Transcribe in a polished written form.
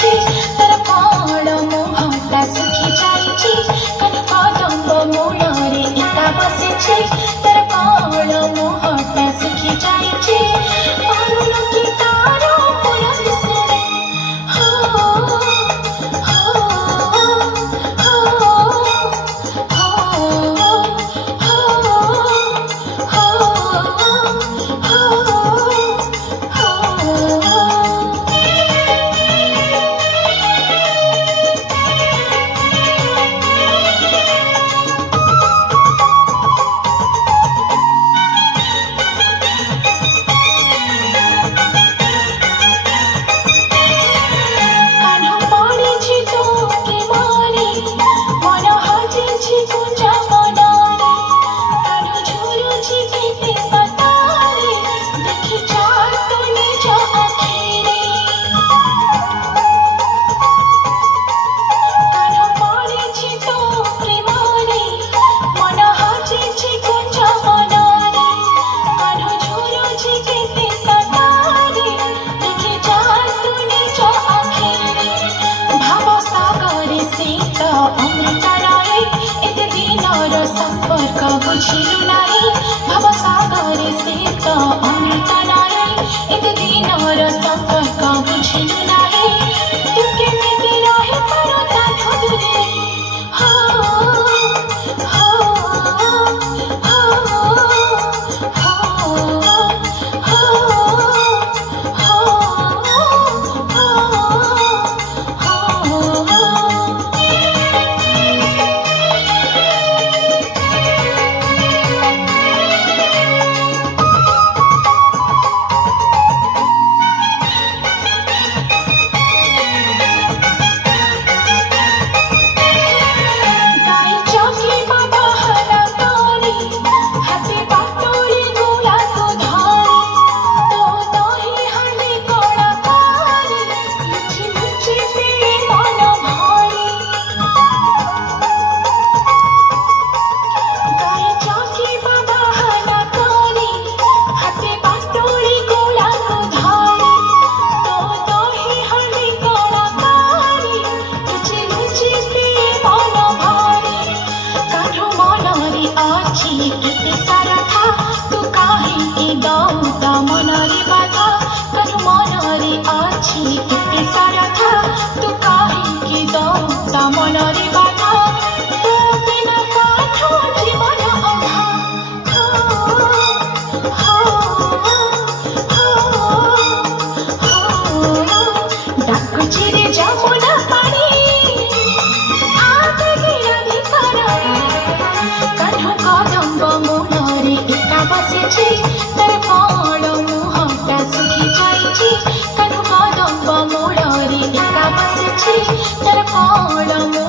बसिछि तर कण मुहटा सुखी जाइछि कनकदम्ब मूलरे एका बसिछि तर कण मुहटा सुखी जाइछि पारुनु कि तारो पुरन सुने हो हो संपर्क बुझिलु नाही भवसागरे से तो अमृत नाही एते दिनर संपर्क बुझिलु नाही तू केमिति रहे पारो ताठो दूरे हो हो केते सारा था तू काहे दौता मनरे बाधा कनु मनरे आछि केते सारा था तू काहे दौता मनरे बाधा तू बिना काठो जीवन अधा डाक चिरे जमुना पानी आते गिराधिकार कदम्ब मूलरे एका बसिछि तर कण मुहटा सुखी जाइछि कदम्ब मूलरे एका बसिछि तर कण